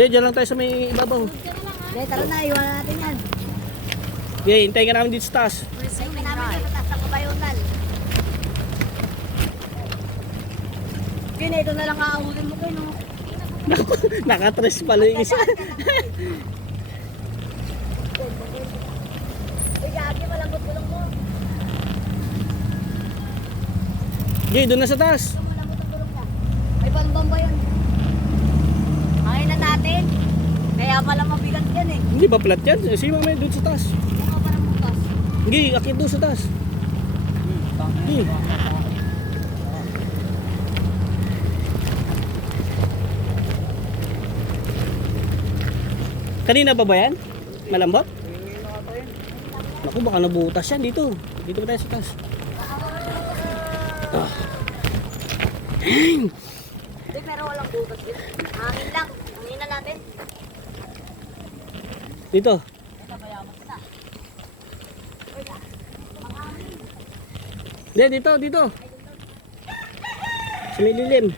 Hindi, dyan lang tayo sa may ibabaw. Hindi, tara na, iwanan natin yan. Okay, hintayin ka namin dito sa taas. Resuming namin dito, taas ng kabayunan. Kaya ito na lang aahulin mo kayo, no? Nakatres pala yung isa. Uy, gagi, malambot gulong mo. Okay, doon na sa taas. Malambot ang gulong niya. May panbang ba yun? Hangin na natin. Kaya pala mabigat yan eh. Hindi ba flat yan? Sige mamaya doon sa taas. Yung ka parang bukas. Okay, akit doon sa taas. Okay. Kanina pa ba yan? Malambot? Naku, baka nabutas yan dito. Dito ba tayo sa taas? Ah. Hindi, pero walang bukas yun. Hangin lang. Hangin na natin. Dito. Ito, mayaman na. Hindi, dito, dito. Sa may lilim.